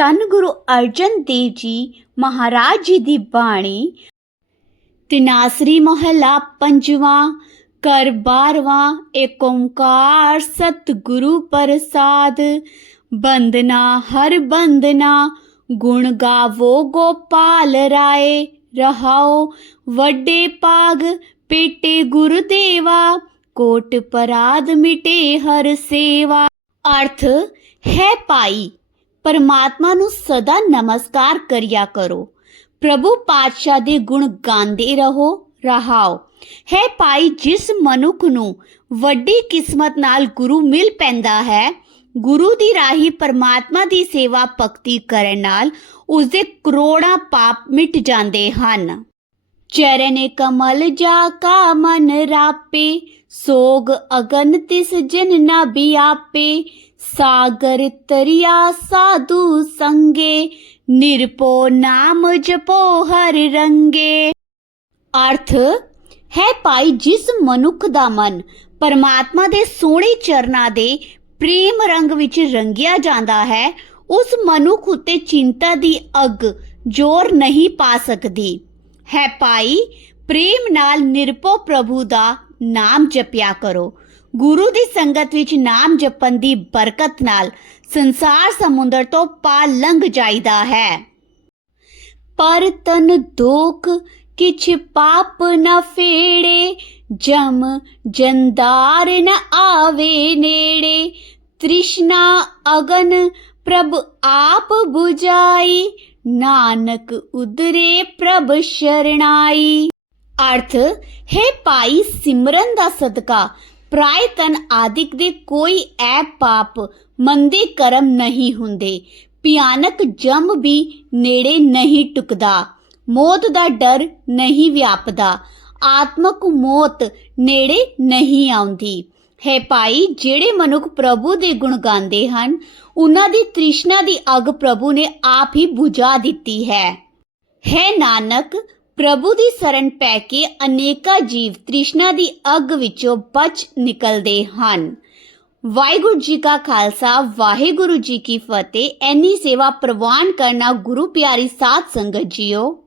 ਧੰਨ ਗੁਰੂ ਅਰਜਨ ਦੇਵ ਜੀ ਮਹਾਰਾਜ ਜੀ ਦੀ ਬਾਣੀ। ਤਿਨਾਸਰੀ ਮਹਲਾ ਪੰਜਵਾਂ ਕਰ ਬਾਰਵਾਂ ਏਕ ਓੰਕਾਰ ਸਤਿਗੁਰੂ ਪ੍ਰਸਾਦ। ਬੰਦਨਾ ਹਰ ਬੰਦਨਾ ਗੁਣ ਗਾਵੋ ਗੋਪਾਲ ਰਾਏ, ਰਹਾਓ ਵੱਡੇ ਪਾਗ ਪੇਟੇ ਗੁਰਦੇਵਾ ਕੋਟ ਪਰਾਧ ਮਿਟੇ ਹਰ ਸੇਵਾ। ਅਰਥ ਹੈ ਪਾਈ। ਪਰਮਾਤਮਾ ਨੂੰ ਸਦਾ ਨਮਸਕਾਰ ਕਰਿਆ ਕਰੋ। ਪ੍ਰਭੂ ਪਾਤਸ਼ਾਹ ਦੇ ਗੁਣ ਗਾਉਂਦੇ ਰਹੋ, ਰਹਾਓ। ਹੈ ਭਾਈ, ਜਿਸ ਮਨੁੱਖ ਨੂੰ ਵੱਡੀ ਕਿਸਮਤ ਨਾਲ ਗੁਰੂ ਮਿਲ ਪੈਂਦਾ ਹੈ, ਗੁਰੂ ਦੀ ਰਾਹੀ ਪਰਮਾਤਮਾ ਦੀ ਸੇਵਾ ਭਗਤੀ ਕਰਨ ਨਾਲ ਉਸਦੇ ਕਰੋੜਾਂ ਪਾਪ ਮਿਟ ਜਾਂਦੇ ਹਨ। ਚਰਨ ਕਮਲ ਜਾ ਕਾ ਮਨ ਰਾਪੇ, ਸੋਗ ਅਗਨ ਤਿਸ ਜਿਨ ਨਾ ਬਿਆਪੇ ਸਾਗਰ ਤਰਿਆ ਸਾਧੂ ਸੰਗੇ, ਨਿਰਪੋ ਨਾਮ ਜਪੋ ਹਰ ਰੰਗੇ। ਅਰਥ ਹੈ ਭਾਈ ਜਿਸ ਮਨੁੱਖ ਦਾ ਮਨ ਪਰਮਾਤਮਾ ਦੇ ਸੋਹਣੇ ਚਰਨਾਂ ਦੇ ਪ੍ਰੇਮ ਰੰਗ ਵਿੱਚ ਰੰਗਿਆ ਜਾਂਦਾ ਹੈ, ਉਸ ਮਨੁੱਖ ਉਤੇ ਚਿੰਤਾ ਦੀ ਅਗ ਜ਼ੋਰ ਨਹੀਂ ਪਾ ਸਕਦੀ। ਹੈ ਭਾਈ, ਪ੍ਰੇਮ ਨਾਲ ਨਿਰਪੋ ਪ੍ਰਭੂ ਦਾ ਨਾਮ ਜਪਿਆ ਕਰੋ। ਗੁਰੂ ਦੀ ਸੰਗਤ ਵਿੱਚ ਨਾਮ ਜਪਣ ਦੀ ਬਰਕਤ ਨਾਲ ਸੰਸਾਰ ਸਮੁੰਦਰ ਤੋਂ ਪਾਰ ਲੰਘ ਜਾਈਦਾ ਹੈ। ਪਰ ਤਨ ਦੋਖ, ਕਿਛ ਪਾਪ ਨਾ ਫੇੜੇ, ਜਮ ਜੰਦਾਰ ਨ ਆਵੇ ਨੇੜੇ। ਤ੍ਰਿਸ਼ਨਾ ਅਗਨ ਪ੍ਰਭ ਆਪ 부ਝਾਈ, ਨਾਨਕ ਉਦਰੇ ਪ੍ਰਭ ਸ਼ਰਣਾਈ। ਅਰਥ, ਹੈ ਪਾਈ ਸਿਮਰਨ ਦਾ ਸਦਕਾ ਪ੍ਰਾਇ ਆਦਿਕ ਦੇ ਕੋਈ ਐ ਪਾਪ ਮੰਦੇ ਕਰਮ ਨਹੀਂ ਹੁੰਦੇ। ਭਿਆਨਕ ਜਮ ਵੀ ਨੇੜੇ ਨਹੀਂ ਟੁਕਦਾ। ਮੌਤ ਦਾ ਡਰ ਨਹੀਂ ਵਿਆਪਦਾ। ਆਤਮਕ ਮੌਤ ਨੇੜੇ ਨਹੀਂ ਆਉਂਦੀ। ਹੈ ਭਾਈ, ਜਿਹੜੇ ਮਨੁੱਖ ਪ੍ਰਭੂ ਦੇ ਗੁਣ ਗਾਉਂਦੇ ਹਨ, ਉਹਨਾਂ ਦੀ ਤ੍ਰਿਸ਼ਨਾ ਦੀ ਅਗ ਪ੍ਰਭੂ ਨੇ ਆਪ ਹੀ ਬੁਝਾ ਦਿੱਤੀ ਹੈ। ਹੈ ਨਾਨਕ ਪ੍ਰਭੂ ਦੀ ਸ਼ਰਨ ਪੈ ਕੇ ਅਨੇਕਾਂ ਜੀਵ ਤ੍ਰਿਸ਼ਨਾ ਦੀ ਅੱਗ ਵਿੱਚੋਂ ਬਚ ਨਿਕਲਦੇ ਹਨ। ਵਾਹਿਗੁਰੂ ਜੀ ਕਾ ਖਾਲਸਾ, ਵਾਹਿਗੁਰੂ ਜੀ ਕੀ ਫਤਿਹ। ਐਨੀ ਸੇਵਾ ਪ੍ਰਵਾਨ ਕਰਨਾ ਗੁਰੂ ਪਿਆਰੀ ਸਾਧ ਸੰਗਤ ਜੀਓ